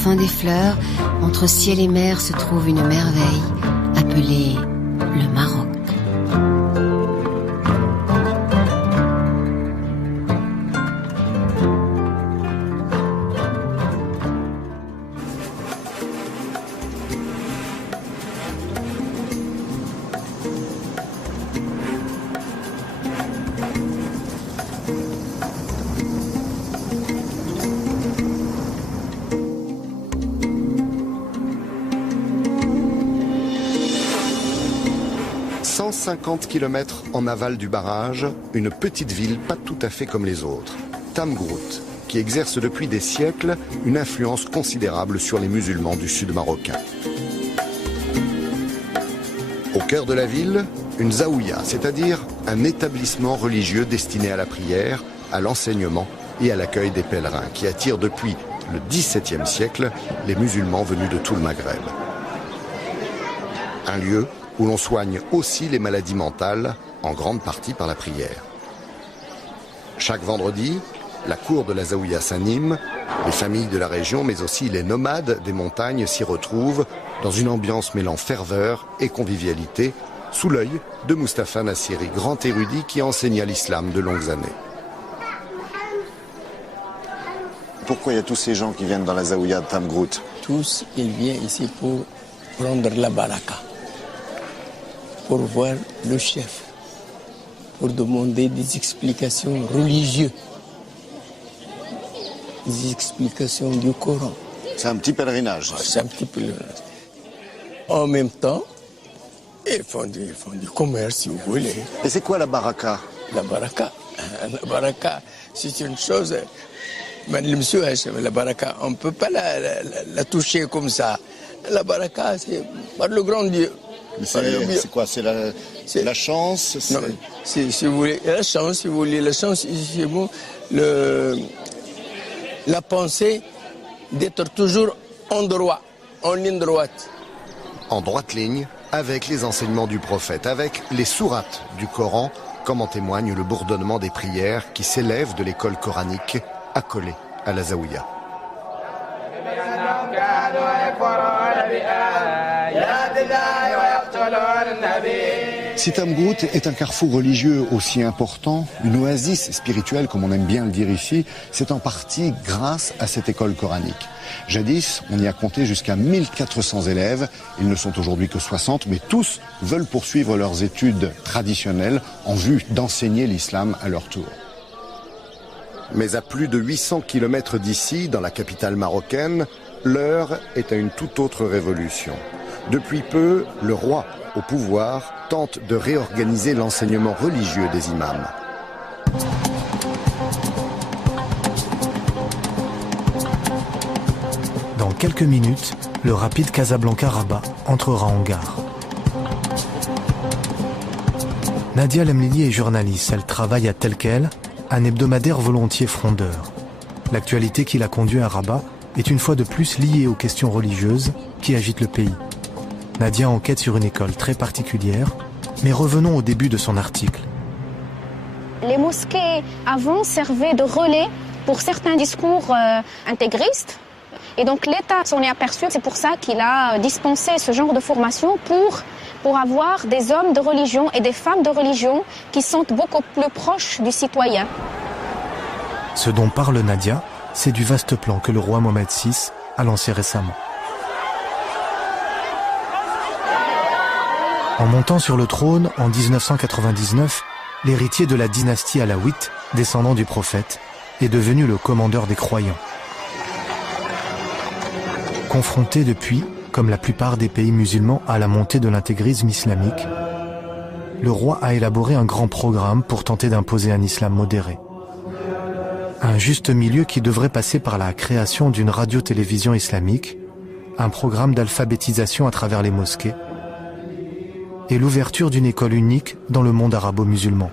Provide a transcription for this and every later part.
parfum des fleurs, entre ciel et mer se trouve une merveille appelée le Maroc. « 150 km en aval du barrage, une petite ville pas tout à fait comme les autres, Tamgrout, qui exerce depuis des siècles une influence considérable sur les musulmans du sud marocain. Au cœur de la ville, une zaouïa, c'est-à-dire un établissement religieux destiné à la prière, à l'enseignement et à l'accueil des pèlerins, qui attire depuis le XVIIe siècle les musulmans venus de tout le Maghreb. Un lieu où l'on soigne aussi les maladies mentales, en grande partie par la prière. Chaque vendredi, la cour de la Zaouïa s'anime, les familles de la région, mais aussi les nomades des montagnes s'y retrouvent dans une ambiance mêlant ferveur et convivialité, sous l'œil de Mustapha Nassiri, grand érudit qui enseigna l'islam de longues années. Pourquoi il y a tous ces gens qui viennent dans la Zaouïa de Tamgrout? Tous, ils viennent ici pour prendre la baraka, pour voir le chef, pour demander des explications religieuses, des explications du Coran. C'est un petit pèlerinage. C'est un petit pèlerinage. En même temps, ils font du commerce, si vous voulez. Et c'est quoi la baraka? La baraka, c'est une chose... La baraka, on ne peut pas la toucher comme ça. La baraka, c'est par le grand Dieu. C'est quoi? C'est la chance? Non, si vous voulez, la chance, si vous voulez, la chance, c'est bon, la pensée d'être toujours en droit, en ligne droite. En droite ligne, avec les enseignements du prophète, avec les sourates du Coran, comme en témoigne le bourdonnement des prières qui s'élèvent de l'école coranique accolée à la Zaouïa. Si Tamgrout est un carrefour religieux aussi important, une oasis spirituelle comme on aime bien le dire ici, c'est en partie grâce à cette école coranique. Jadis, on y a compté jusqu'à 1400 élèves, ils ne sont aujourd'hui que 60, mais tous veulent poursuivre leurs études traditionnelles en vue d'enseigner l'islam à leur tour. Mais à plus de 800 km d'ici, dans la capitale marocaine, l'heure est à une toute autre révolution. Depuis peu, le roi, au pouvoir, tente de réorganiser l'enseignement religieux des imams. Dans quelques minutes, le rapide Casablanca-Rabat entrera en gare. Nadia Lemlili est journaliste. Elle travaille à Tel Quel, un hebdomadaire volontiers frondeur. L'actualité qui l'a conduit à Rabat est une fois de plus liée aux questions religieuses qui agitent le pays. Nadia enquête sur une école très particulière, mais revenons au début de son article. Les mosquées avant servaient de relais pour certains discours intégristes. Et donc l'État s'en est aperçu, c'est pour ça qu'il a dispensé ce genre de formation pour avoir des hommes de religion et des femmes de religion qui sont beaucoup plus proches du citoyen. Ce dont parle Nadia, c'est du vaste plan que le roi Mohamed VI a lancé récemment. En montant sur le trône en 1999, l'héritier de la dynastie alaouite, descendant du prophète, est devenu le commandeur des croyants. Confronté depuis, comme la plupart des pays musulmans, à la montée de l'intégrisme islamique, le roi a élaboré un grand programme pour tenter d'imposer un islam modéré. Un juste milieu qui devrait passer par la création d'une radio-télévision islamique, un programme d'alphabétisation à travers les mosquées, et l'ouverture d'une école unique dans le monde arabo-musulman.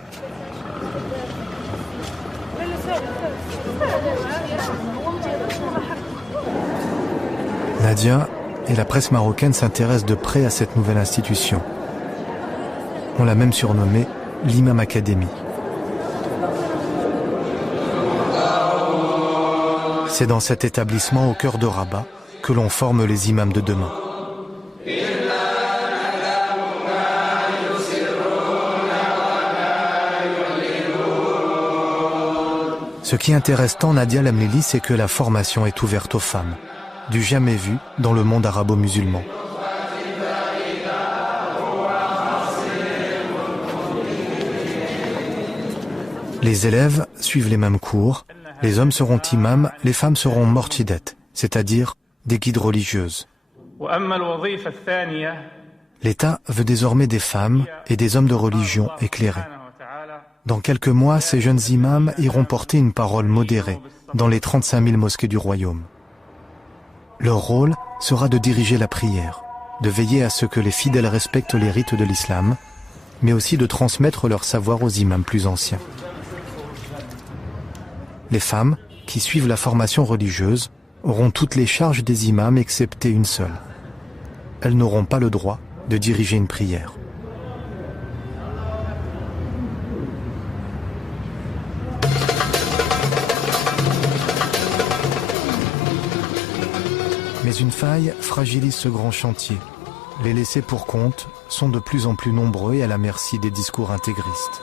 Nadia et la presse marocaine s'intéressent de près à cette nouvelle institution. On l'a même surnommée l'Imam Academy. C'est dans cet établissement au cœur de Rabat que l'on forme les imams de demain. Ce qui intéresse tant Nadia Lamlili, c'est que la formation est ouverte aux femmes, du jamais vu dans le monde arabo-musulman. Les élèves suivent les mêmes cours, les hommes seront imams, les femmes seront mortidettes, c'est-à-dire des guides religieuses. L'État veut désormais des femmes et des hommes de religion éclairés. Dans quelques mois, ces jeunes imams iront porter une parole modérée dans les 35 000 mosquées du royaume. Leur rôle sera de diriger la prière, de veiller à ce que les fidèles respectent les rites de l'islam, mais aussi de transmettre leur savoir aux imams plus anciens. Les femmes, qui suivent la formation religieuse, auront toutes les charges des imams excepté une seule. Elles n'auront pas le droit de diriger une prière. Mais une faille fragilise ce grand chantier. Les laissés pour compte sont de plus en plus nombreux et à la merci des discours intégristes.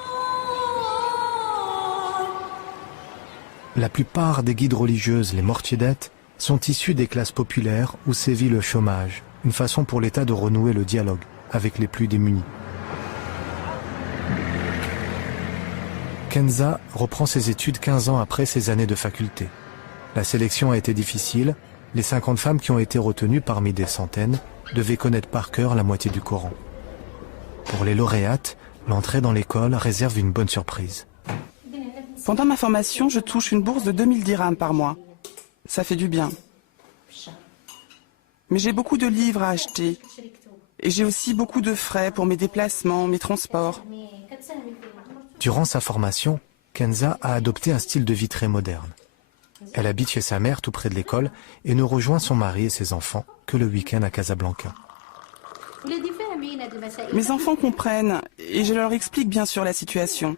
La plupart des guides religieuses, les mortidettes, sont issus des classes populaires où sévit le chômage, une façon pour l'État de renouer le dialogue avec les plus démunis. Kenza reprend ses études 15 ans après ses années de faculté. La sélection a été difficile, les 50 femmes qui ont été retenues parmi des centaines devaient connaître par cœur la moitié du Coran. Pour les lauréates, l'entrée dans l'école réserve une bonne surprise. Pendant ma formation, je touche une bourse de 2000 dirhams par mois. Ça fait du bien. Mais j'ai beaucoup de livres à acheter. Et j'ai aussi beaucoup de frais pour mes déplacements, mes transports. Durant sa formation, Kenza a adopté un style de vie très moderne. Elle habite chez sa mère tout près de l'école et ne rejoint son mari et ses enfants que le week-end à Casablanca. Mes enfants comprennent et je leur explique bien sûr la situation.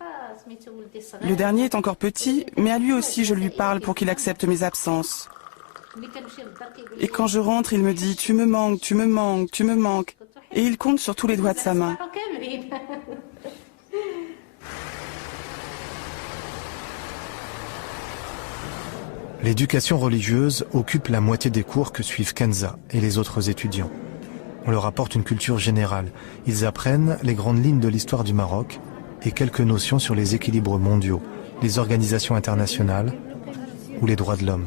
Le dernier est encore petit, mais à lui aussi je lui parle pour qu'il accepte mes absences. Et quand je rentre, il me dit « tu me manques, tu me manques, tu me manques ». Et il compte sur tous les doigts de sa main. L'éducation religieuse occupe la moitié des cours que suivent Kenza et les autres étudiants. On leur apporte une culture générale. Ils apprennent les grandes lignes de l'histoire du Maroc et quelques notions sur les équilibres mondiaux, les organisations internationales ou les droits de l'homme.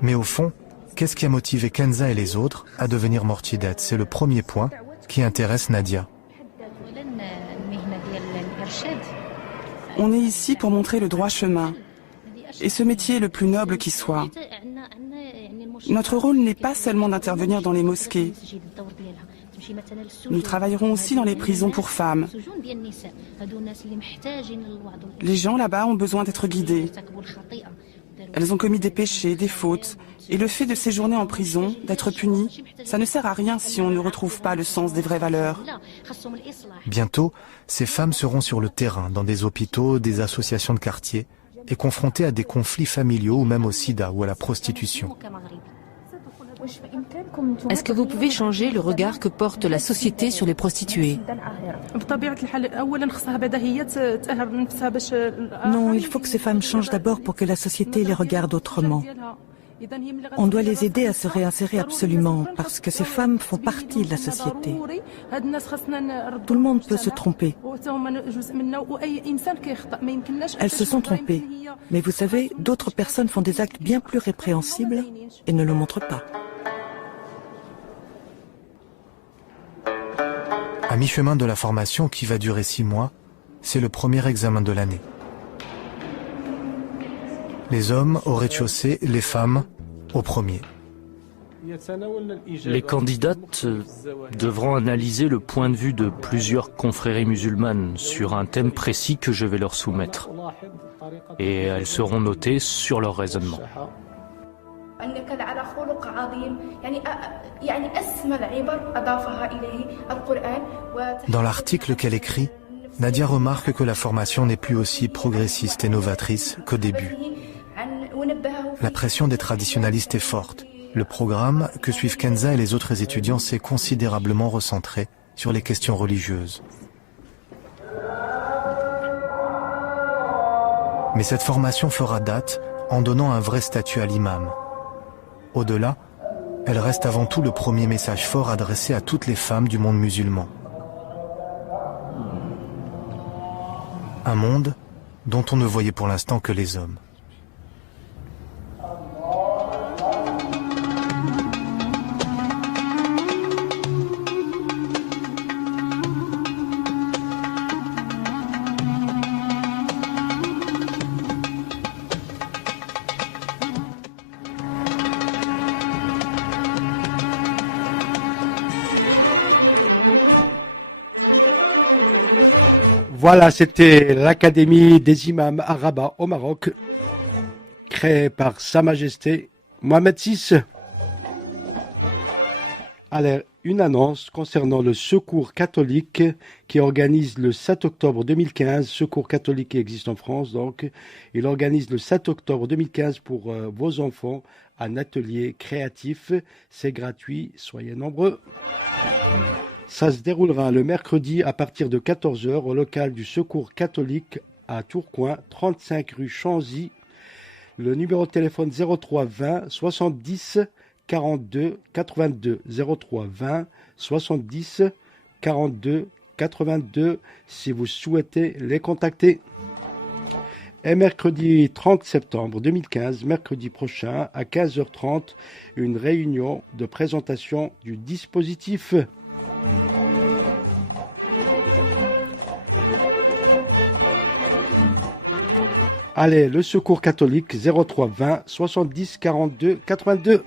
Mais au fond, qu'est-ce qui a motivé Kenza et les autres à devenir mortidettes? C'est le premier point qui intéresse Nadia. On est ici pour montrer le droit chemin. Et ce métier est le plus noble qui soit. Notre rôle n'est pas seulement d'intervenir dans les mosquées. Nous travaillerons aussi dans les prisons pour femmes. Les gens là-bas ont besoin d'être guidés. Elles ont commis des péchés, des fautes. Et le fait de séjourner en prison, d'être puni, ça ne sert à rien si on ne retrouve pas le sens des vraies valeurs. Bientôt, ces femmes seront sur le terrain, dans des hôpitaux, des associations de quartier, et confrontées à des conflits familiaux ou même au sida ou à la prostitution. Est-ce que vous pouvez changer le regard que porte la société sur les prostituées? Non, il faut que ces femmes changent d'abord pour que la société les regarde autrement. On doit les aider à se réinsérer absolument, parce que ces femmes font partie de la société. Tout le monde peut se tromper. Elles se sont trompées. Mais vous savez, d'autres personnes font des actes bien plus répréhensibles et ne le montrent pas. À mi-chemin de la formation, qui va durer 6 mois, c'est le premier examen de l'année. Les hommes au rez-de-chaussée, les femmes au premier. Les candidates devront analyser le point de vue de plusieurs confréries musulmanes sur un thème précis que je vais leur soumettre. Et elles seront notées sur leur raisonnement. Dans l'article qu'elle écrit, Nadia remarque que la formation n'est plus aussi progressiste et novatrice qu'au début. La pression des traditionalistes est forte. Le programme que suivent Kenza et les autres étudiants s'est considérablement recentré sur les questions religieuses. Mais cette formation fera date en donnant un vrai statut à l'imam. Au-delà, elle reste avant tout le premier message fort adressé à toutes les femmes du monde musulman. Un monde dont on ne voyait pour l'instant que les hommes. Voilà, c'était l'Académie des imams à Rabat au Maroc, créée par Sa Majesté Mohamed VI. Alors, une annonce concernant le Secours catholique qui organise le 7 octobre 2015. Secours catholique qui existe en France, donc. Il organise le 7 octobre 2015 pour vos enfants un atelier créatif. C'est gratuit, soyez nombreux. Ça se déroulera le mercredi à partir de 14h au local du Secours catholique à Tourcoing, 35 rue Chanzy. Le numéro de téléphone 03 20 70 42 82 03 20 70 42 82 si vous souhaitez les contacter. Et mercredi 30 septembre 2015, mercredi prochain à 15h30, une réunion de présentation du dispositif. Allez, le Secours catholique 03 20 70 42 82.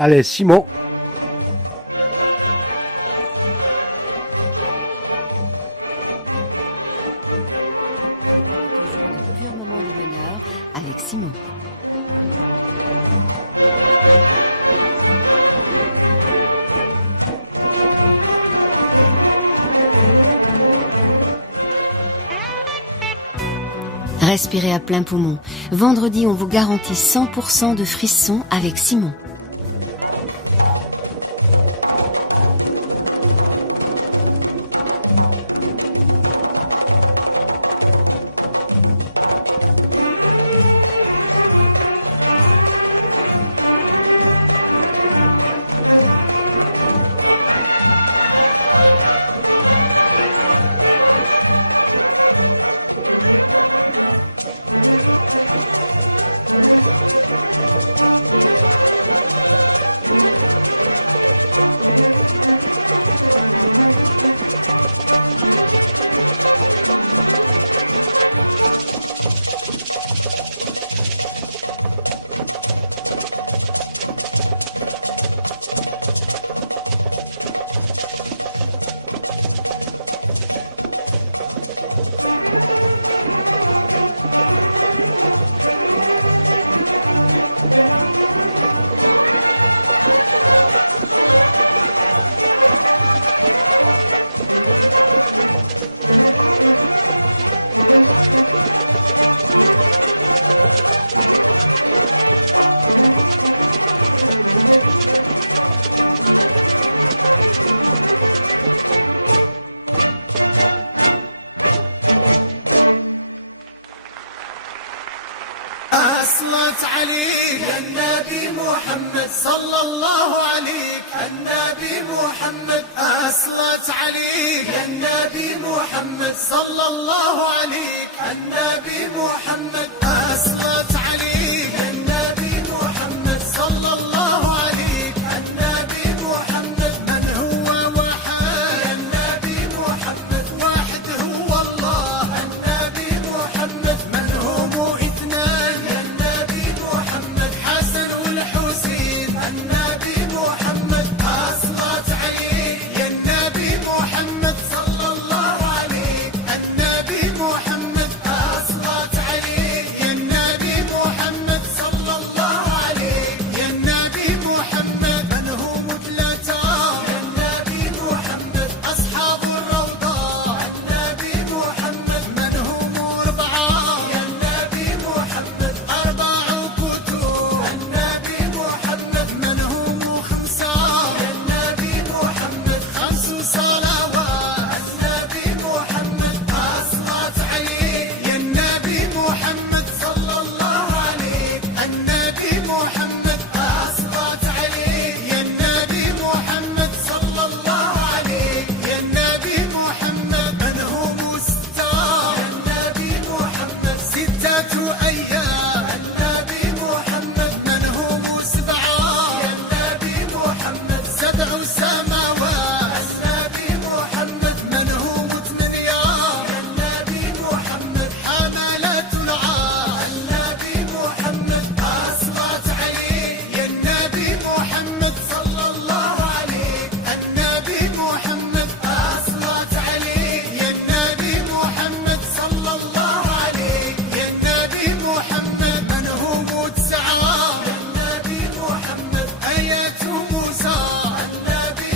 Allez, Simon. Avec Simon. Respirez à plein poumon. Vendredi, on vous garantit 100% de frissons avec Simon. أصلت عليك يا النبي محمد صلى الله عليك النبي محمد أصلت عليك يا النبي محمد صلى الله عليك النبي محمد أصلت عليك يا النبي محمد صلى الله عليك النبي محمد من هو واحد النبي محمد واحد هو الله النبي محمد من هم اثنان يا النبي محمد حسن والحسين النبي محمد أصلت عليك يا النبي محمد صلى الله عليك النبي محمد أصلت عليك يا النبي محمد صلى الله عليك يا النبي محمد من هم 5 صلوات النبي محمد الصلاة عليك يا النبي محمد صلى الله عليك النبي محمد الصلاة عليك يا النبي محمد صلى الله عليك يا النبي محمد من هم ستة يا النبي محمد 6 أيام النبي محمد من هم 7 يا النبي محمد 7 سماوات النبي محمد من هم 8 يا النبي محمد حملة العرش النبي محمد الصلاة عليك يا النبي محمد صلى الله عليك النبي محمد الصلاة عليك يا النبي محمد صلى الله عليك يا النبي محمد من هم 9 يا النبي محمد أية موسى النبي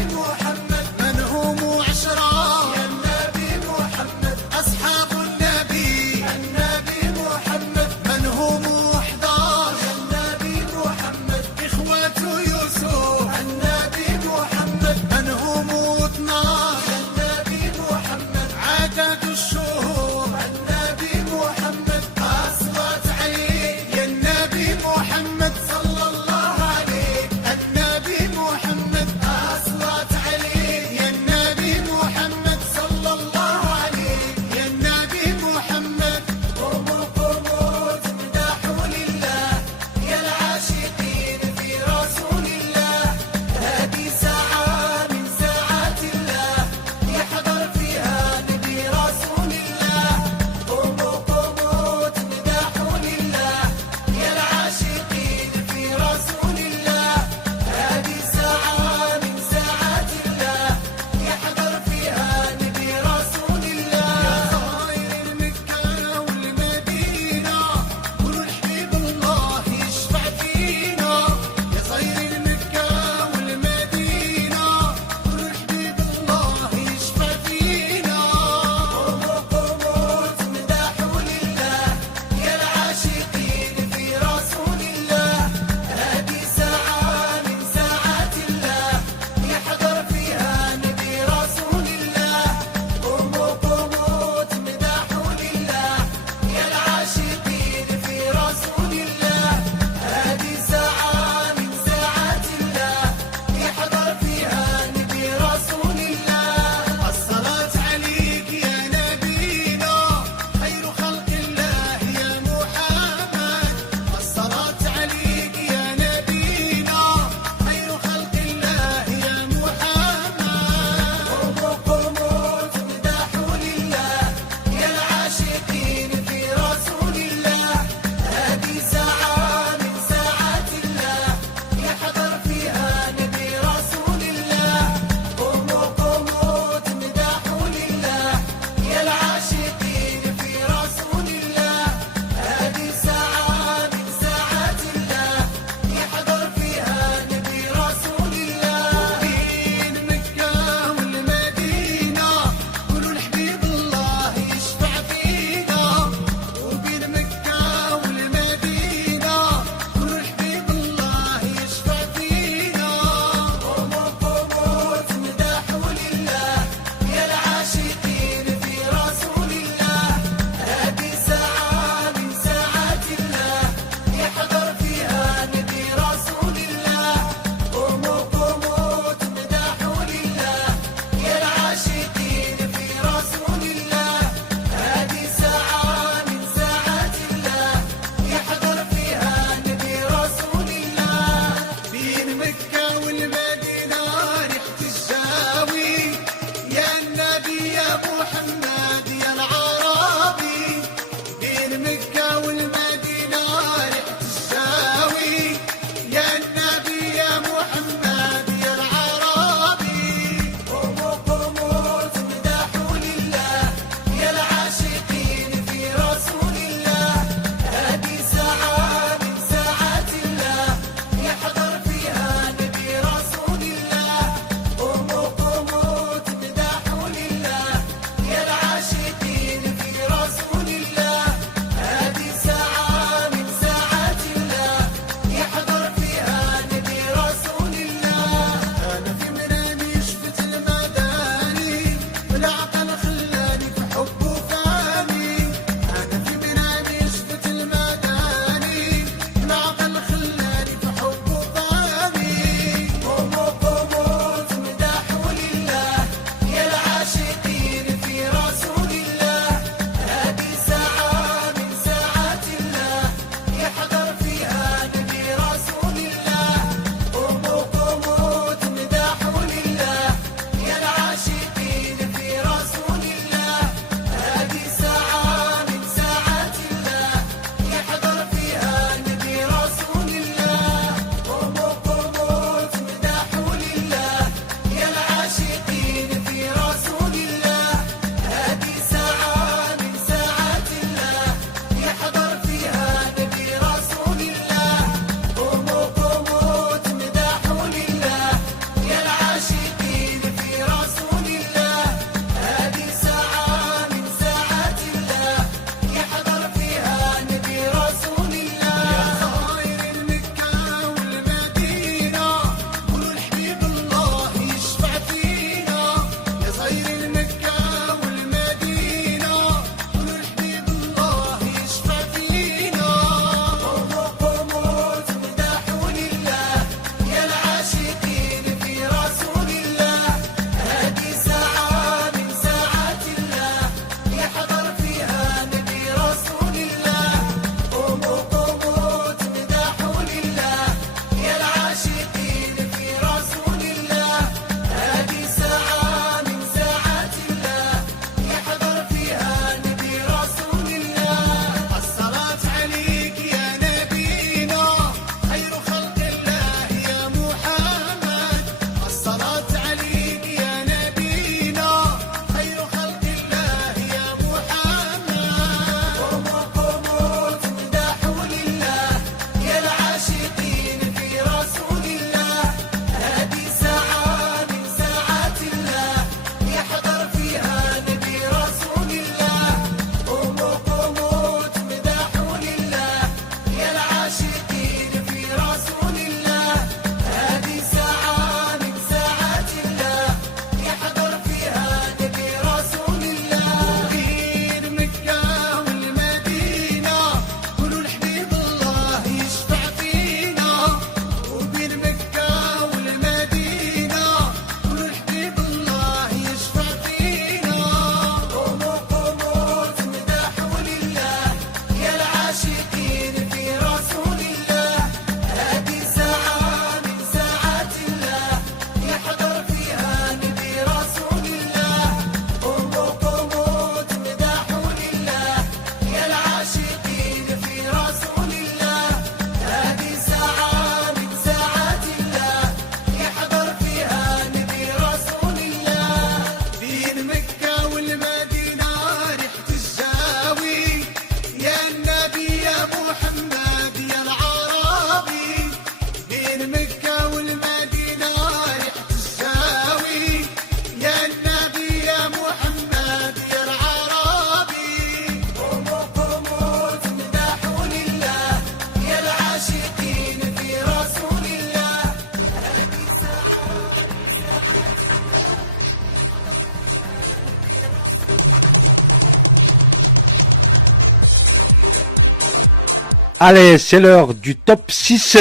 Allez, c'est l'heure du top 6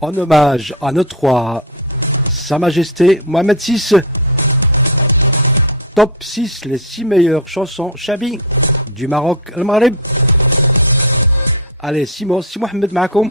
en hommage à notre roi, Sa Majesté Mohamed VI. Top 6, les 6 meilleures chansons Chabi du Maroc, le Maghreb. Allez, Si Mohamed معكم.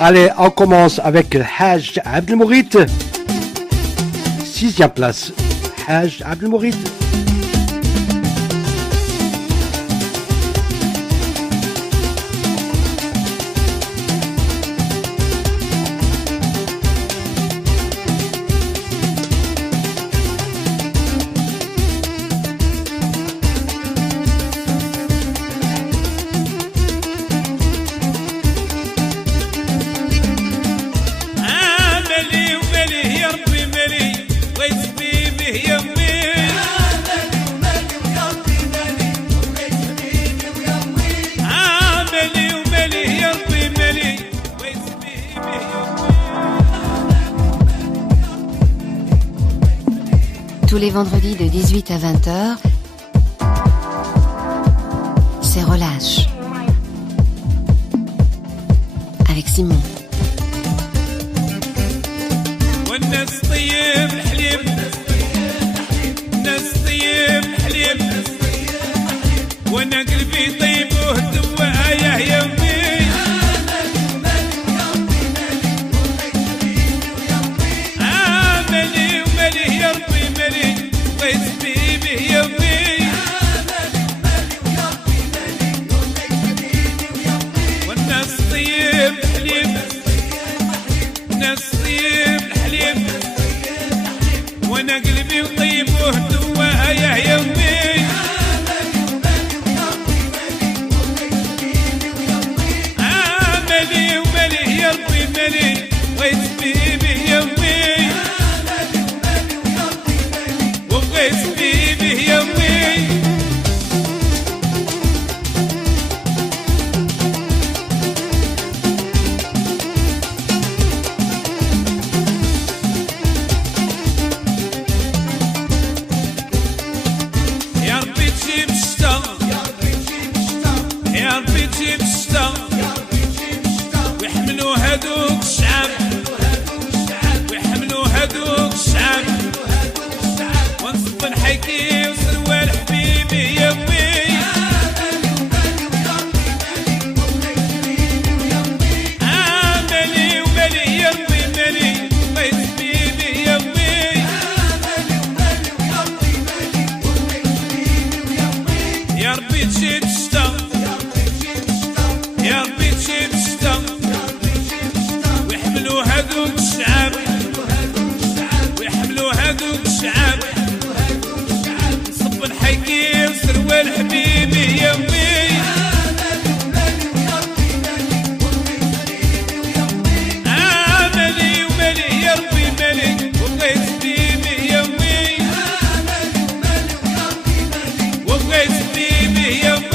Allez, on commence avec le Hajj Abdelmourid. 6e place, Hajj Abdelmourid. Tous les vendredis de 18 à 20h, c'est Relâche avec Simon. وانا قلبي وطيب وهدوء يا يومي مالي ومالي يا ربي مالي بغيت بيه يومي وبغيت بيه يومي ويحملوا هادوك الشعب ويحملوا هادوك الشعب ونصب نحكي وسروال حبيبي يومي مالي ومالي يا ربي مالي بغيت بيبي يومي يا ربي تجيب الشتا يا ربي تجيب الشتا ويحملوا هادوك الشعب ويحملوا هادوك الشعب نصب نحكي وسروال حبيبي يومي مالي ومالي يا ربي مالي وبغيت بيبي يومي وبغيت بيبي يومي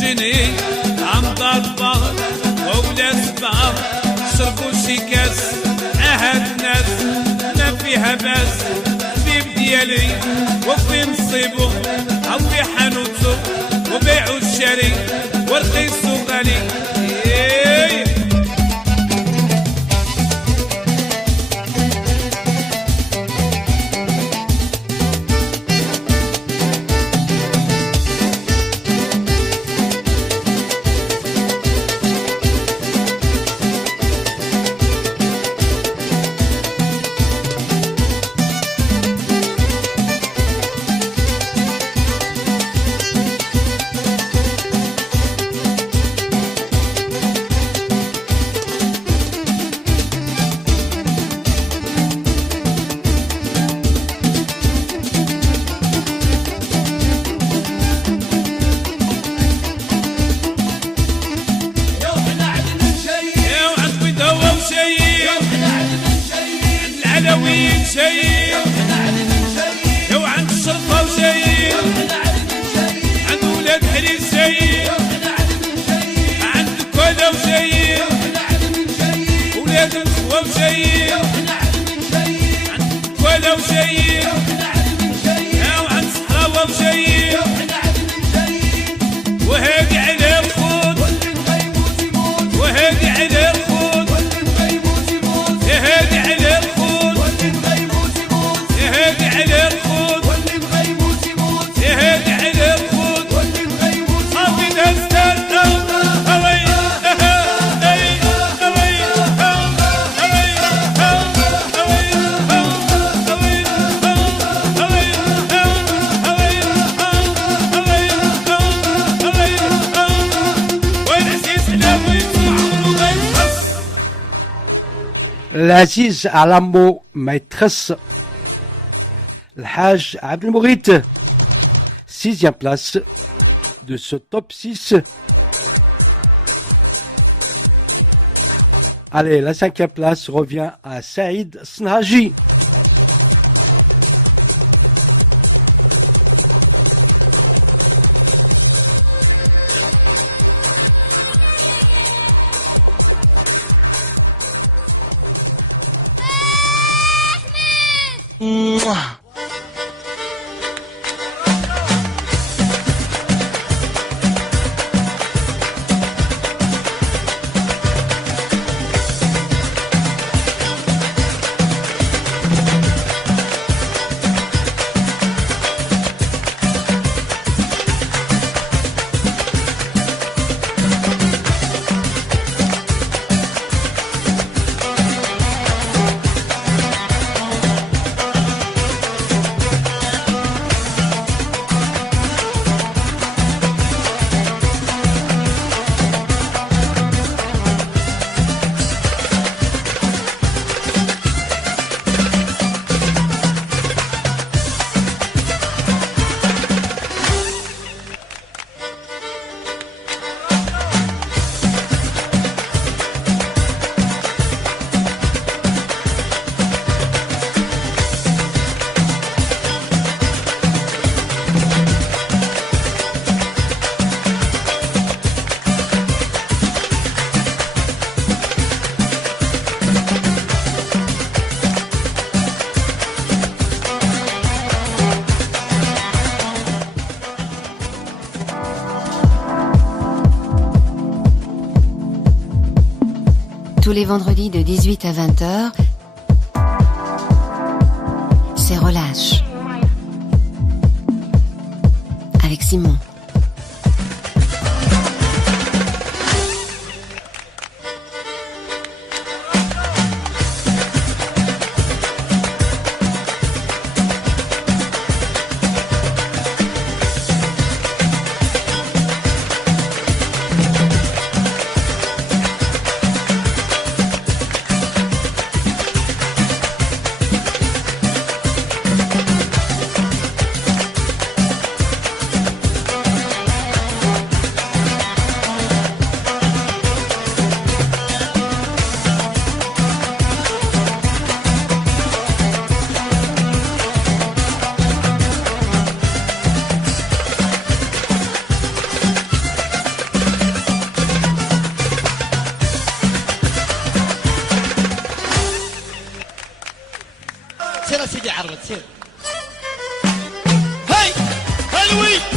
جني عم ضبط وولا صبار شربوا شي كاس عهد ناس ما فيها باس حبيب ديالي وفي نصيبو عطي حانوت سوق وبيعوا الشري ورخيص وغالي. العزيز على مو maîtresse الحاج عبد المغيث 6e place de ce top 6. Allez, la 5e place revient à Saïd Snhaji. Tous les vendredis de 18 à 20h, c'est Relâche avec Simon. سير سيدي عرض سير هاي هلوي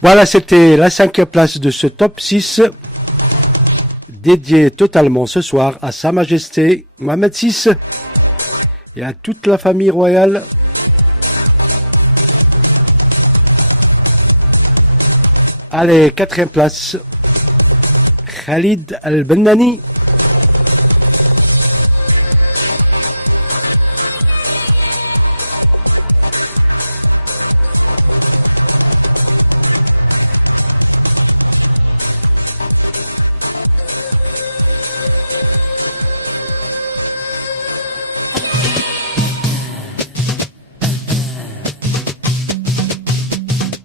Voilà, c'était la 5e place de ce top 6, dédié totalement ce soir à Sa Majesté Mohamed VI et à toute la famille royale. Allez, 4e place, Khalid Al-Bennani.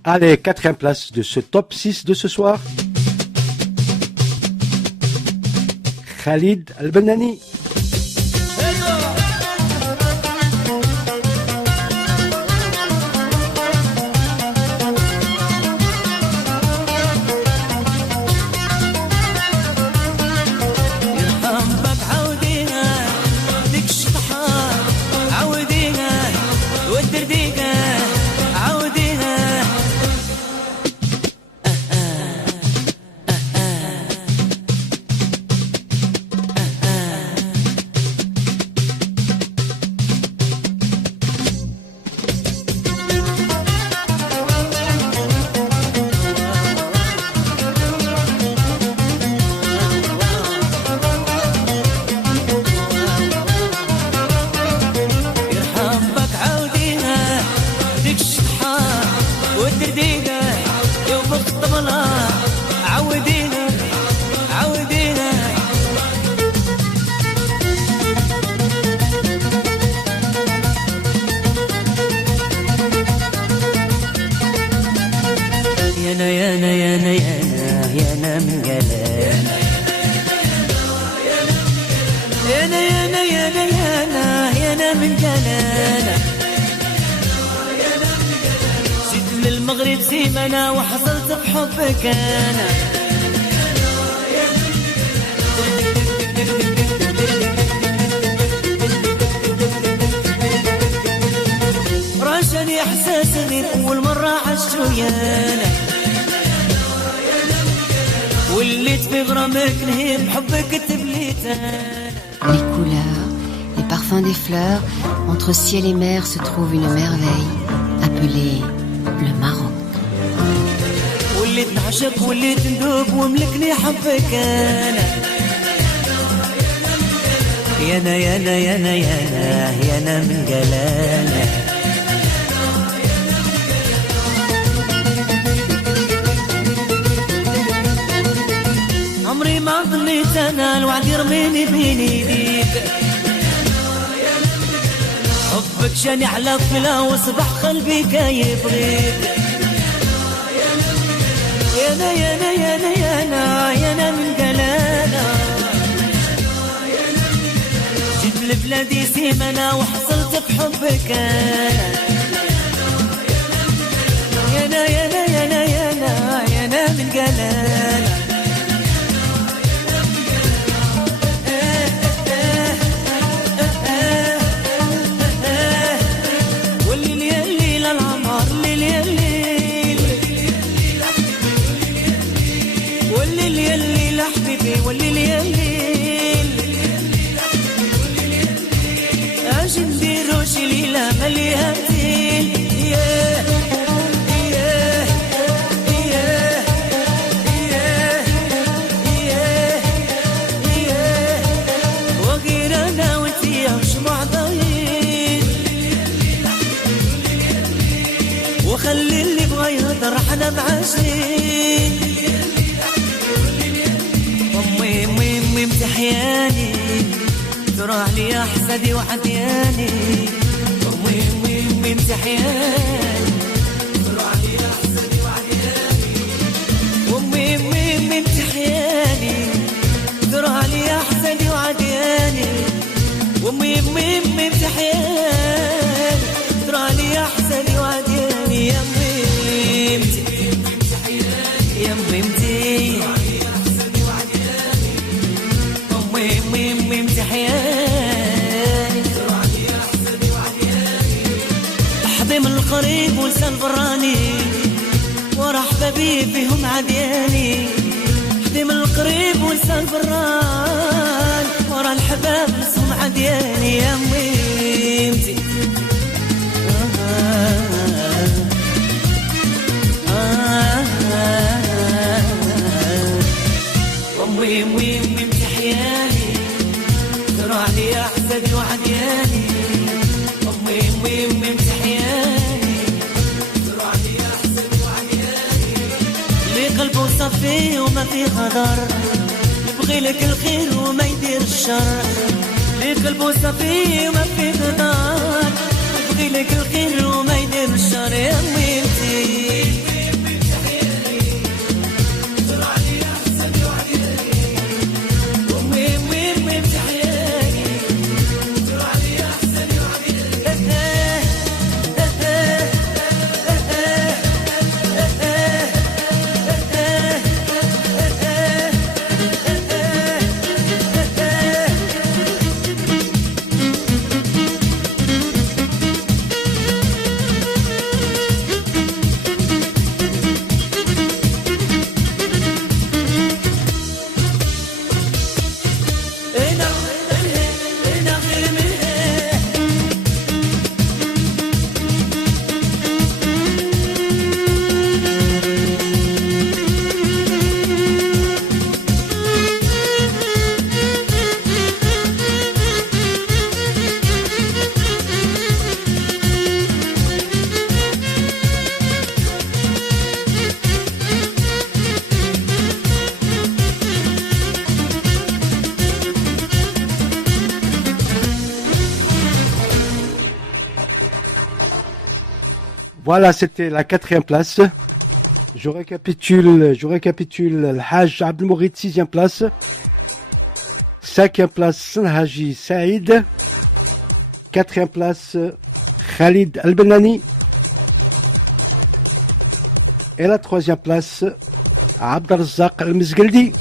Allez, 4e place de ce top 6 de ce soir. Khalid Al-Bennani. Entre ciel et mer se trouve une merveille appelée le Maroc. عمري ما ظنيت انا الوعد يرميني بيني حبك جاني على فلا واصبح قلبي كايب ريد يانا يانا يانا يانا يانا من قلانا جيت لبلادي سيمنا وحصلت بحبك يانا يانا يانا يانا يانا من قلانا وحدياني أمي امتحياني طلع لي أحزاني وعدياني أمي امتحياني طلع لي أحزاني وعدياني أمي امتحياني طلع لي أحزاني وعدياني يا أمي امتحياني يا أمي طلع لي أحزاني وعدياني أمي امتحياني من القريب ولسان براني ورحبة بي وصافي فيهم عدياني خدم القريب ونسى البران ورا الحباب نسهم عدياني يا ميمتي ومي مي ميمتي حياني تراهي يا حسدي وعدياني ومي مي ميمتي حياني تراهي يا حسدي وعدياني اللي قلبه صافي وما في غدر يبغي لك الخير وما يدير الشر اللي قلبه صافي وما في غدر يبغي لك الخير وما يدير الشر يا ميمتي Voilà, c'était la 4e place. Je récapitule le Hajj Abdelmourid, 6e place. 5e place, Sanhaji Saïd. 4e place, Khalid Al-Benani. Et la 3e place, Abdelrazak Al-Mizgaldi.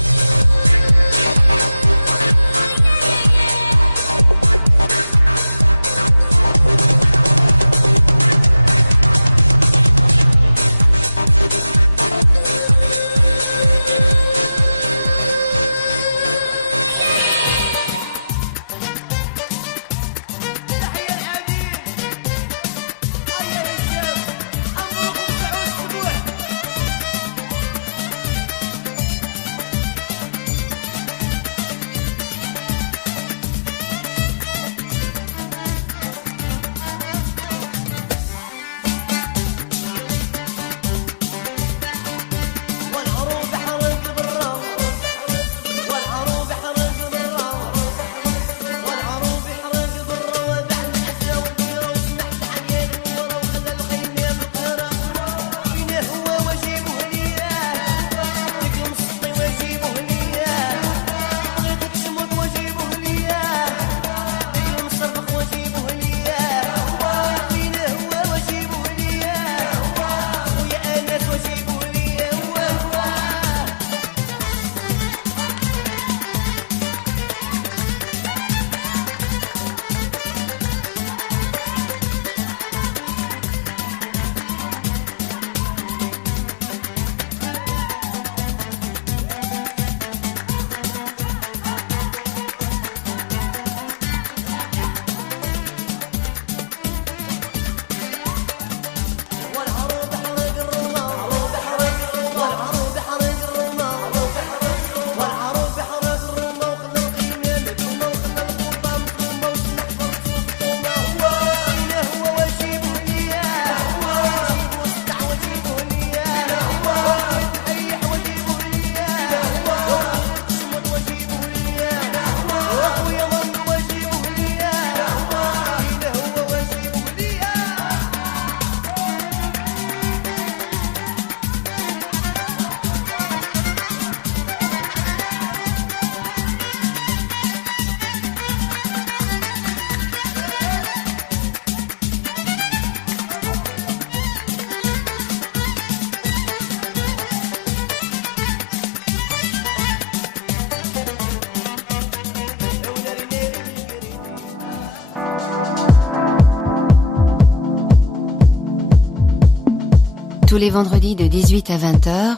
Tous les vendredis de 18 à 20h,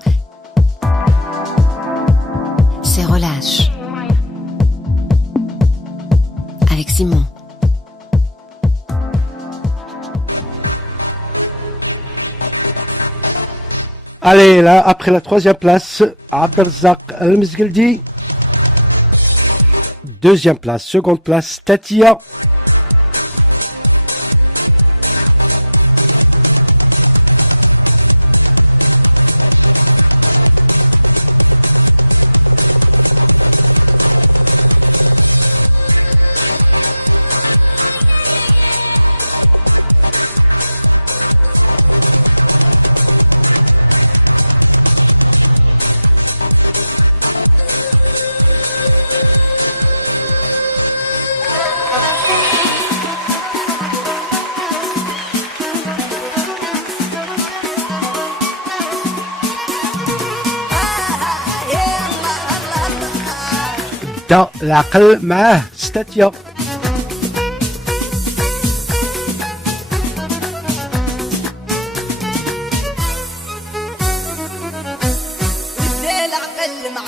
c'est Relâche. Avec Simon. Allez, là, après la 3e place, Abdelrazak Al-Mizgildi. 2e place, 2e place, Tatia. Dans العقل معاه ستاتيا. الله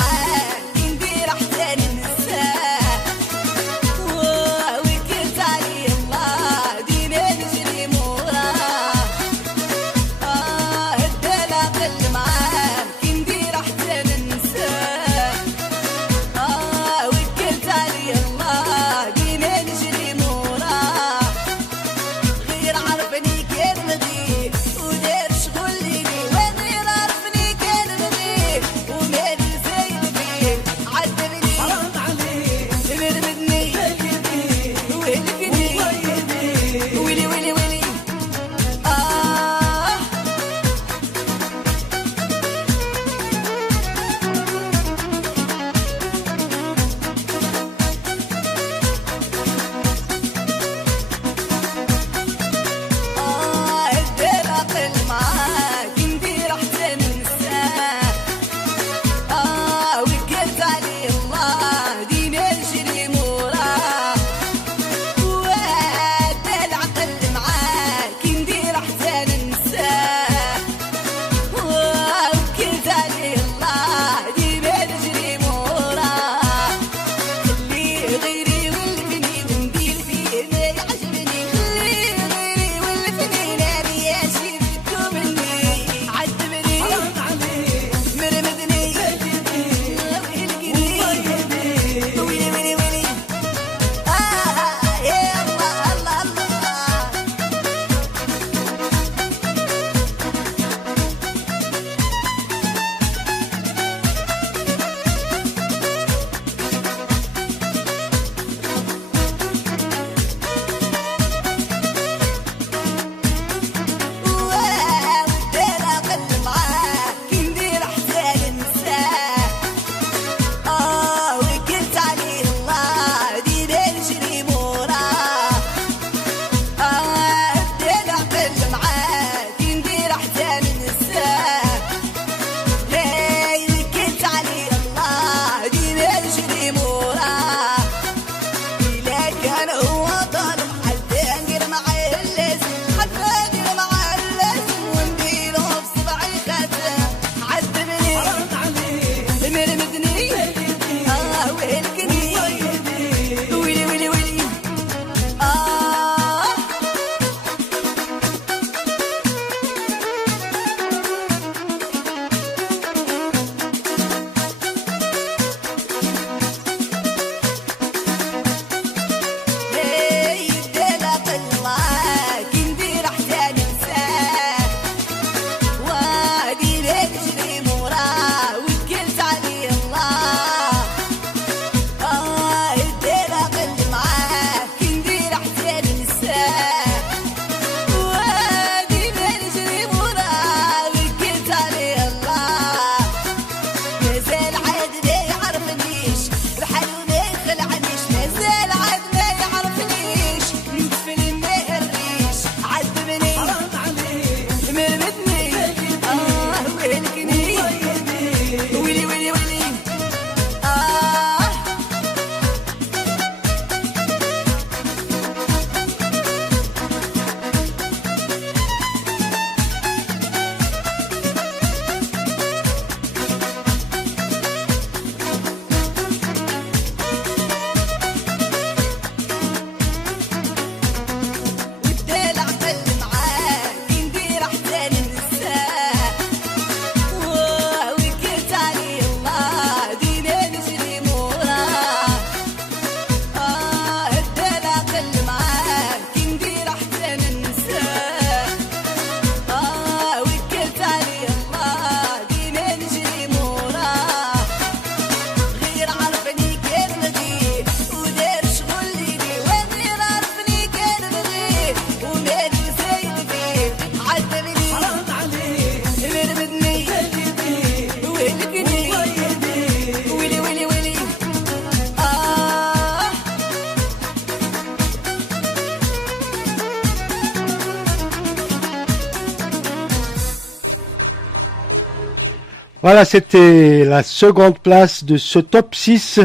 Voilà, c'était la seconde place de ce top 6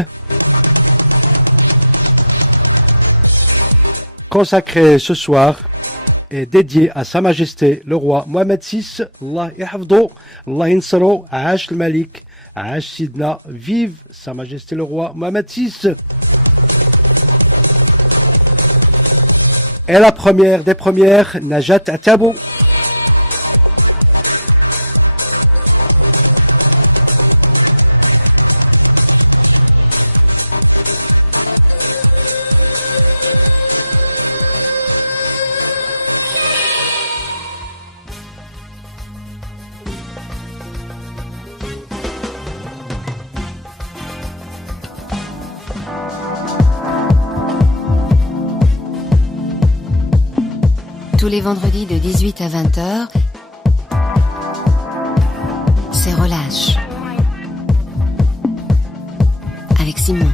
consacré ce soir et dédié à Sa Majesté le roi Mohamed VI. Allah yahfadou, Allah yansaro, Ash le Malik, Ash Sidna, vive Sa Majesté le roi Mohamed VI. Et la première des premières, Najat Atiabou. Tous les vendredis de 18 à 20h, c'est Relâche. Avec Simon.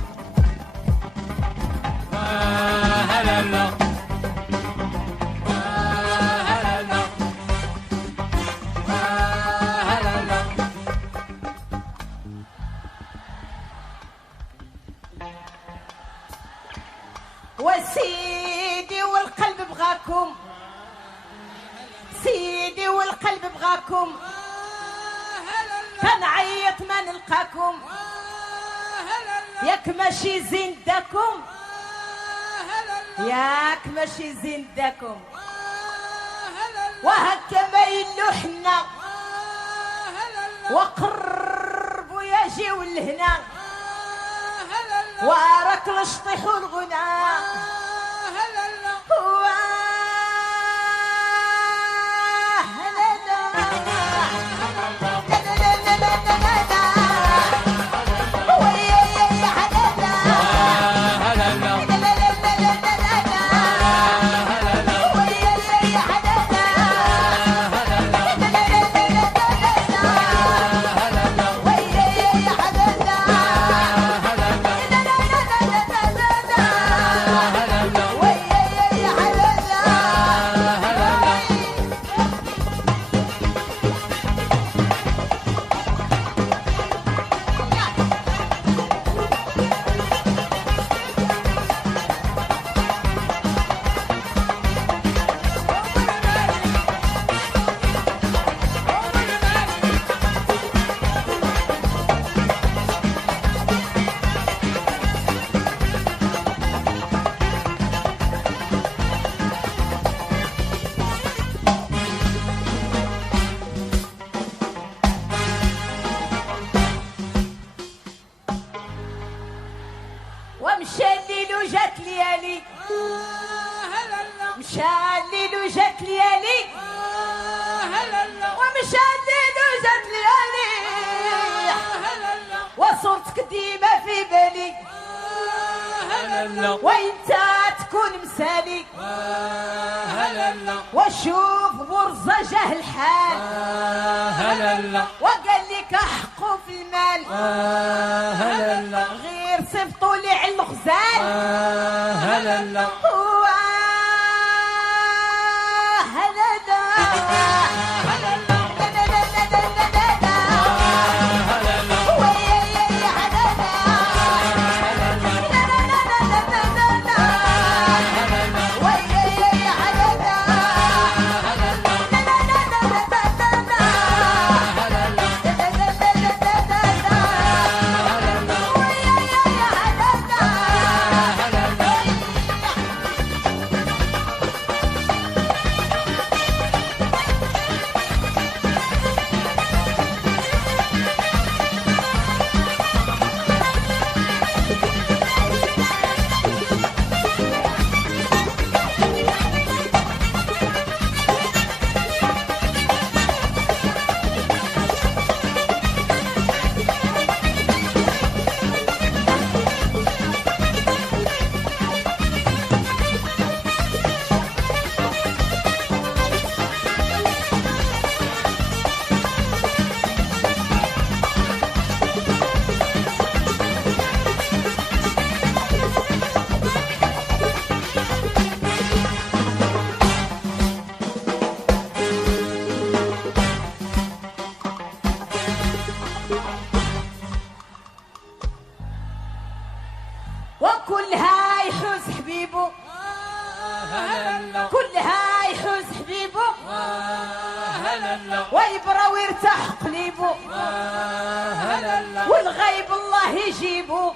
وسيدي والقلب بغاكم سيدي والقلب بغاكم كنعيط ما نلقاكم ياك ماشي زين داكم ياك ماشي زين داكم وهكا ما يلوحنا وقربوا يجيو لهنا وراك الشطيح والغنى وصورتك ديما في بالي وانت تكون مسالي وشوف برزة جاه الحال وقال لك حقه في المال غير صفطوا لي على الغزال ويبرى ويرتاح قليبو والغيب الله يجيبو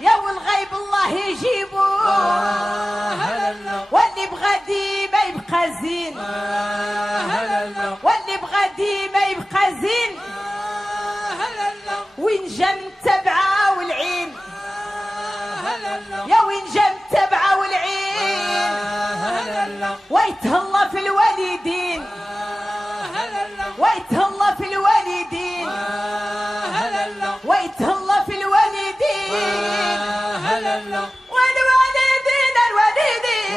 يا والغيب الله يجيبو واللي بغى ديما يبقى زين واللي بغى ديما يبقى زين وين جا من التبعة والعين يا وين جا من التبعة والعين ويتهلا في الوالدين ويتهلا في الوالدين ويتهلا في الوالدين والوالدين الوالدين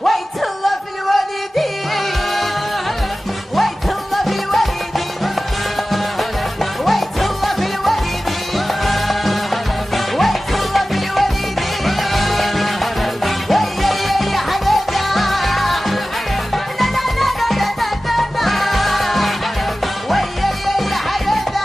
ويتهلا في الوالدين ويتهلا في الوالدين ويتهلا في الوالدين ويتهلا في الوالدين يا حبيبي لا لا لا لا لا لا ويا يا حبيبي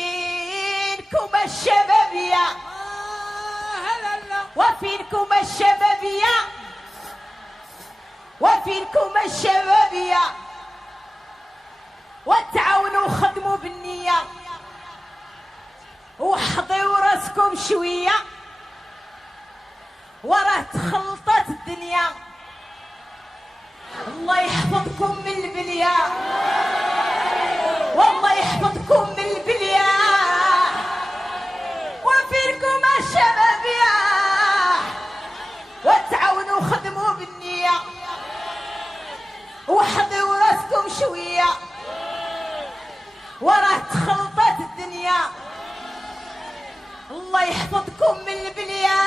وفينكم الشبابية وفينكم الشبابية وفينكم الشبابية وتعاونوا وخدموا بالنية وحضروا راسكم شوية وراه تخلطت الدنيا الله يحفظكم من البلية والله يحفظكم من البلية وفيكم الشبابية وتعاونوا وخدموا بالنية وحضروا راسكم شوية وراه تخلطت الدنيا الله يحفظكم من البلية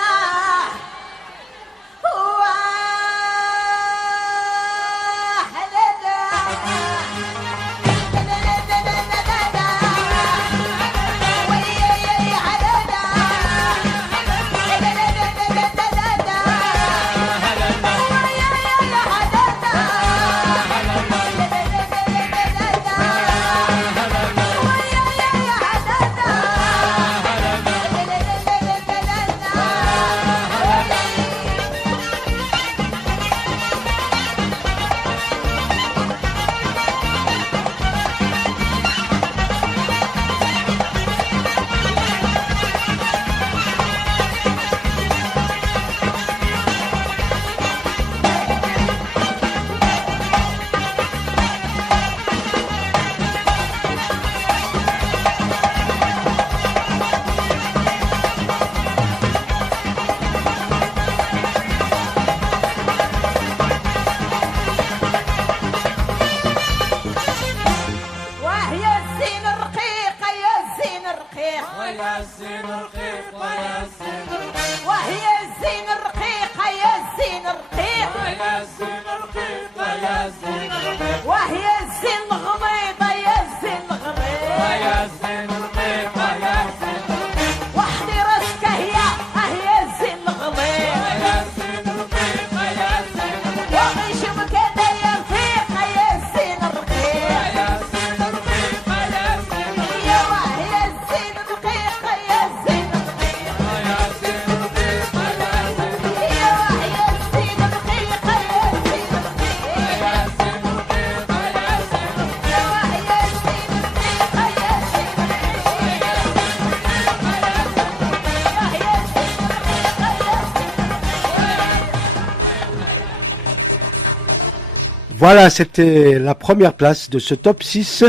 Voilà, c'était la première place de ce top 6.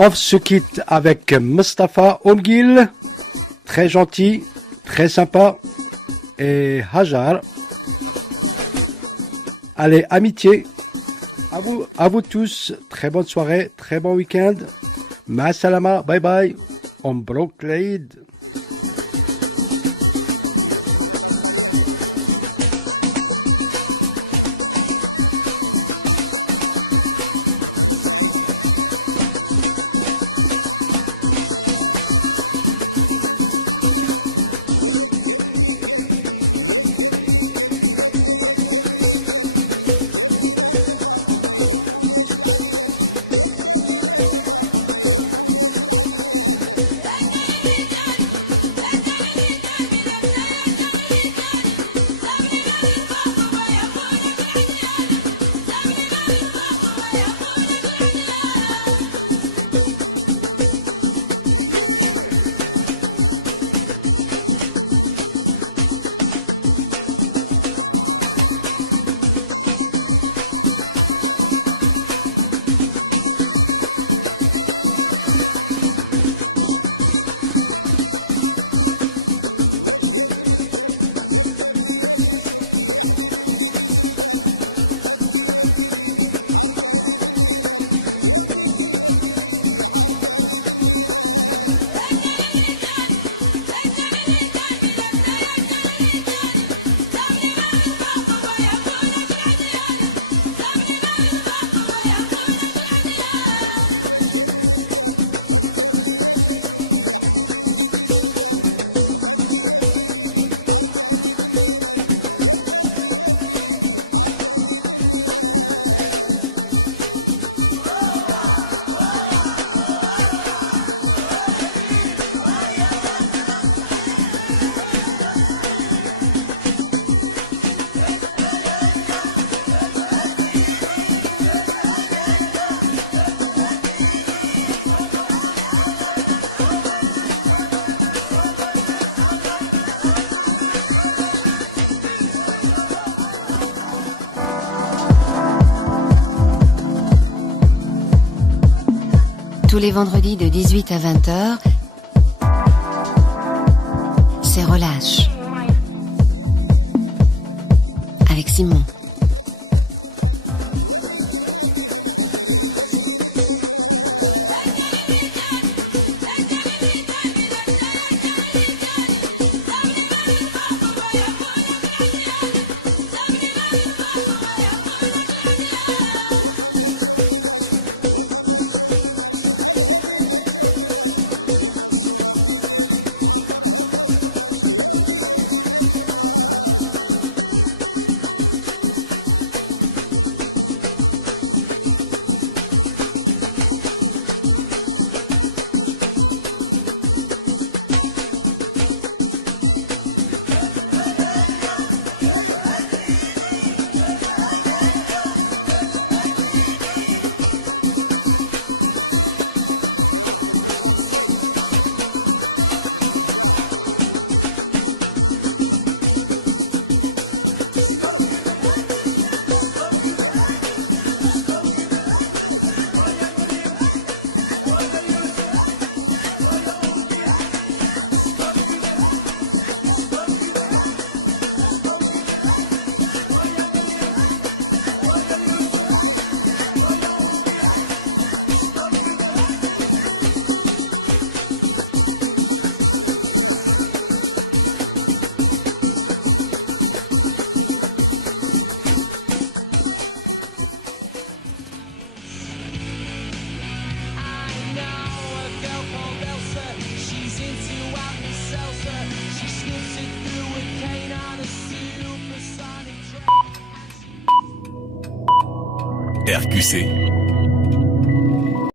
On se quitte avec Mustafa Ongil, très gentil, très sympa, et Hajar. Allez, amitié. À vous tous, très bonne soirée, très bon week-end. Ma salama, bye bye. On broke l'Aïd. Tous les vendredis de 18 à 20h, c'est Relâche. Avec Simon. RQC